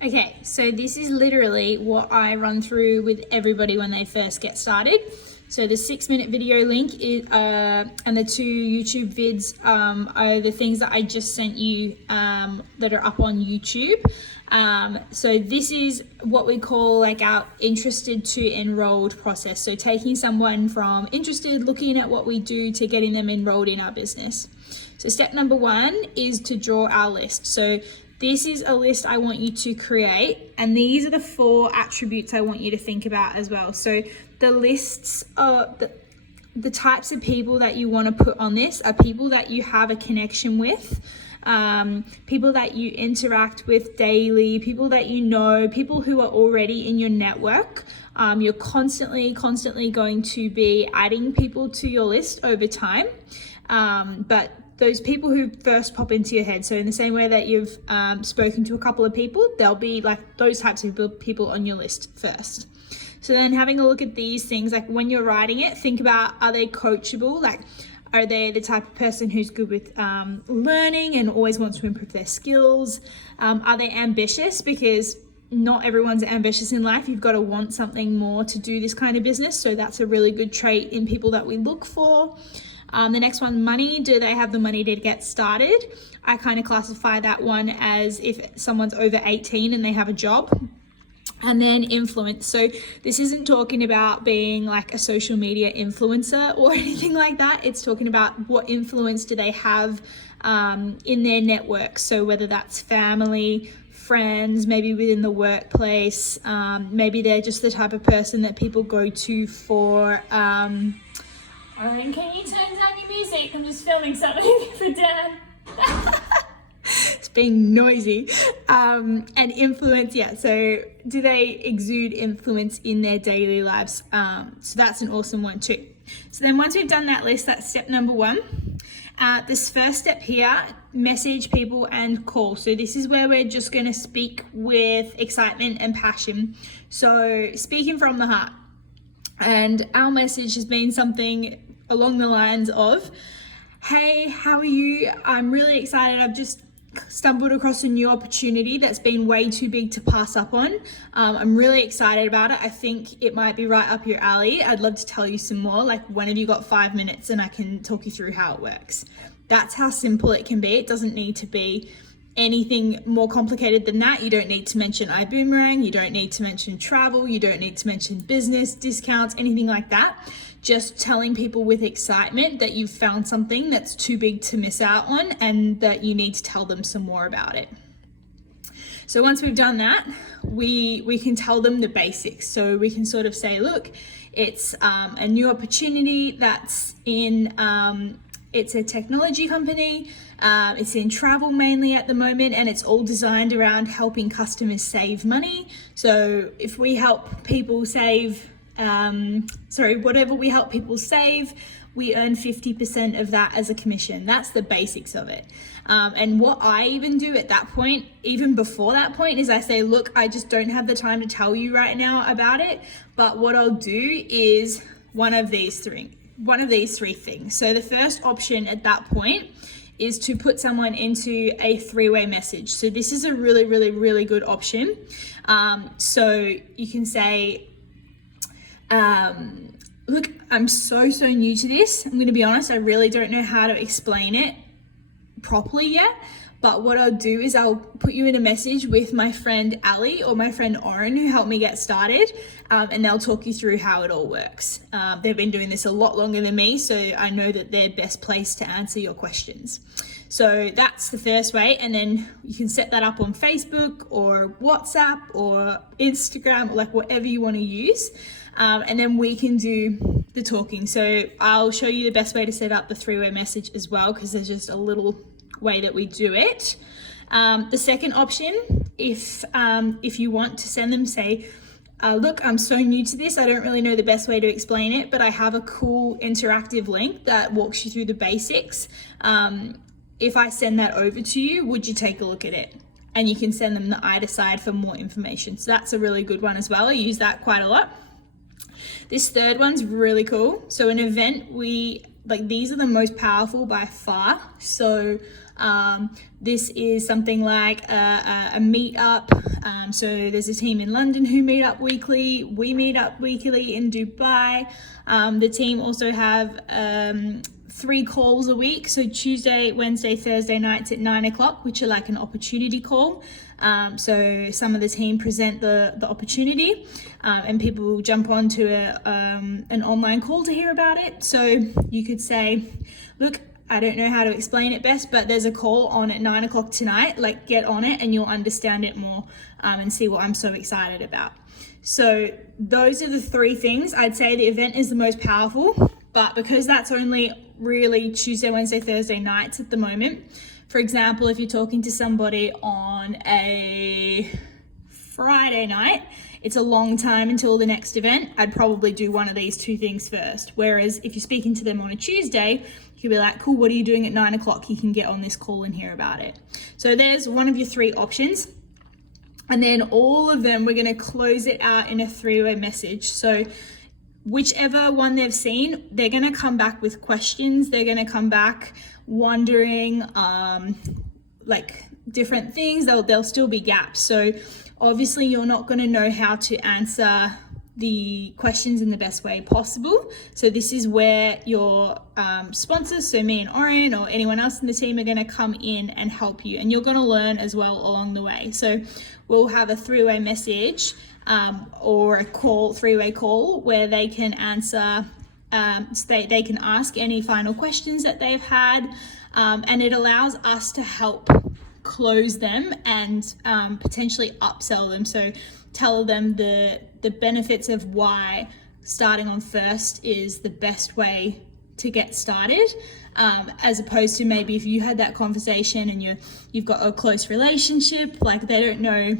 Okay, so this is literally what I run through with everybody when they first get started. So the 6-minute video link is, and the 2 YouTube vids are the things that I just sent you that are up on YouTube. So this is what we call like our interested to enrolled process. So taking someone from interested, looking at what we do, to getting them enrolled in our business. So step number 1 is to draw our list. So this is a list I want you to create, and these are the 4 attributes I want you to think about as well. So the lists are the types of people that you want to put on this are people that you have a connection with, people that you interact with daily, people that you know, people who are already in your network. You're constantly going to be adding people to your list over time, but those people who first pop into your head. So in the same way that you've spoken to a couple of people, there'll be like those types of people on your list first. So then having a look at these things, like when you're writing it, think about, are they coachable? Like, are they the type of person who's good with learning and always wants to improve their skills? Are they ambitious? Because not everyone's ambitious in life. You've got to want something more to do this kind of business. So that's a really good trait in people that we look for. The next one, money. Do they have the money to get started? I kind of classify that one as if someone's over 18 and they have a job. And then influence. So this isn't talking about being like a social media influencer or anything like that. It's talking about what influence do they have in their network. So whether that's family, friends, maybe within the workplace, maybe they're just the type of person that people go to for can you turn down your music? I'm just filming something for Dan. It's being noisy. And influence, yeah. So do they exude influence in their daily lives? So that's an awesome one too. So then once we've done that list, that's step number 1. This first step here, message people and call. So this is where we're just going to speak with excitement and passion. So speaking from the heart. And our message has been something along the lines of, hey, how are you? I'm really excited. I've just stumbled across a new opportunity that's been way too big to pass up on. I'm really excited about it. I think it might be right up your alley. I'd love to tell you some more. Like, when have you got 5 minutes and I can talk you through how it works? That's how simple it can be. It doesn't need to be anything more complicated than that. You don't need to mention iBoomerang. You don't need to mention travel. You don't need to mention business, discounts, anything like that. Just telling people with excitement that you've found something that's too big to miss out on and that you need to tell them some more about it. So once we've done that, we can tell them the basics. So we can sort of say, look, it's a new opportunity that's in, it's a technology company. It's in travel mainly at the moment, and it's all designed around helping customers save money. So if we help people save, whatever we help people save, we earn 50% of that as a commission. That's the basics of it. And what I even do at that point, even before that point, is I say, look, I just don't have the time to tell you right now about it. But what I'll do is one of these three things. So the first option at that point is to put someone into a 3-way message. So this is a really, really, really good option. So you can say, look, I'm so new to this. I'm going to be honest, I really don't know how to explain it properly yet. But what I'll do is I'll put you in a message with my friend Ali or my friend Oren, who helped me get started, and they'll talk you through how it all works. They've been doing this a lot longer than me, so I know that they're best placed to answer your questions. So that's the first way, and then you can set that up on Facebook or WhatsApp or Instagram, or like whatever you want to use, and then we can do the talking. So I'll show you the best way to set up the 3-way message as well, because there's just a little way that we do it. The second option, if you want to send them, say, look, I'm so new to this, I don't really know the best way to explain it, but I have a cool interactive link that walks you through the basics. If I send that over to you, would you take a look at it? And you can send them the I decide for more information. So that's a really good one as well. I use that quite a lot. This third one's really cool. So an event, we like these are the most powerful by far. So this is something like a meetup. So there's a team in London who meet up weekly. We meet up weekly in Dubai. The team also have 3 calls a week. So Tuesday, Wednesday, Thursday nights at 9 o'clock, which are like an opportunity call. So some of the team present the opportunity and people will jump onto an online call to hear about it. So you could say, look, I don't know how to explain it best, but there's a call on at 9 o'clock tonight, like get on it and you'll understand it more and see what I'm so excited about. So those are the 3 things. I'd say the event is the most powerful, but because that's only really Tuesday, Wednesday, Thursday nights at the moment. For example, if you're talking to somebody on a Friday night, it's a long time until the next event. I'd probably do one of these 2 things first. Whereas if you're speaking to them on a Tuesday, you could be like, cool, what are you doing at 9 o'clock? You can get on this call and hear about it. So there's one of your 3 options. And then all of them, we're gonna close it out in a 3-way message. So whichever one they've seen, they're gonna come back with questions. They're gonna come back wondering like different things. There'll still be gaps. So obviously you're not gonna know how to answer the questions in the best way possible. So this is where your sponsors, so me and Orion or anyone else in the team, are gonna come in and help you, and you're gonna learn as well along the way. So we'll have a 3-way message or a call, 3-way call, where they can answer, they can ask any final questions that they've had, and it allows us to help close them and potentially upsell them. So tell them the benefits of why starting on First is the best way to get started, as opposed to maybe if you had that conversation and you've got a close relationship, like they don't know,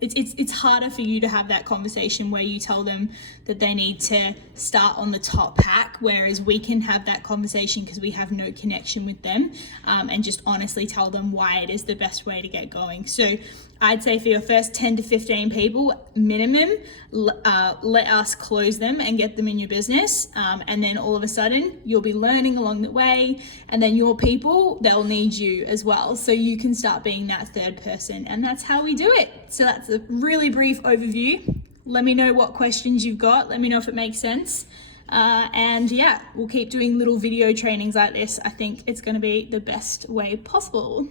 it's harder for you to have that conversation where you tell them that they need to start on the top pack, whereas we can have that conversation because we have no connection with them, and just honestly tell them why it is the best way to get going. So I'd say for your first 10 to 15 people minimum, let us close them and get them in your business. And then all of a sudden you'll be learning along the way, and then your people, they'll need you as well. So you can start being that 3rd person, and that's how we do it. So that's a really brief overview. Let me know what questions you've got. Let me know if it makes sense. And yeah, we'll keep doing little video trainings like this. I think it's going to be the best way possible.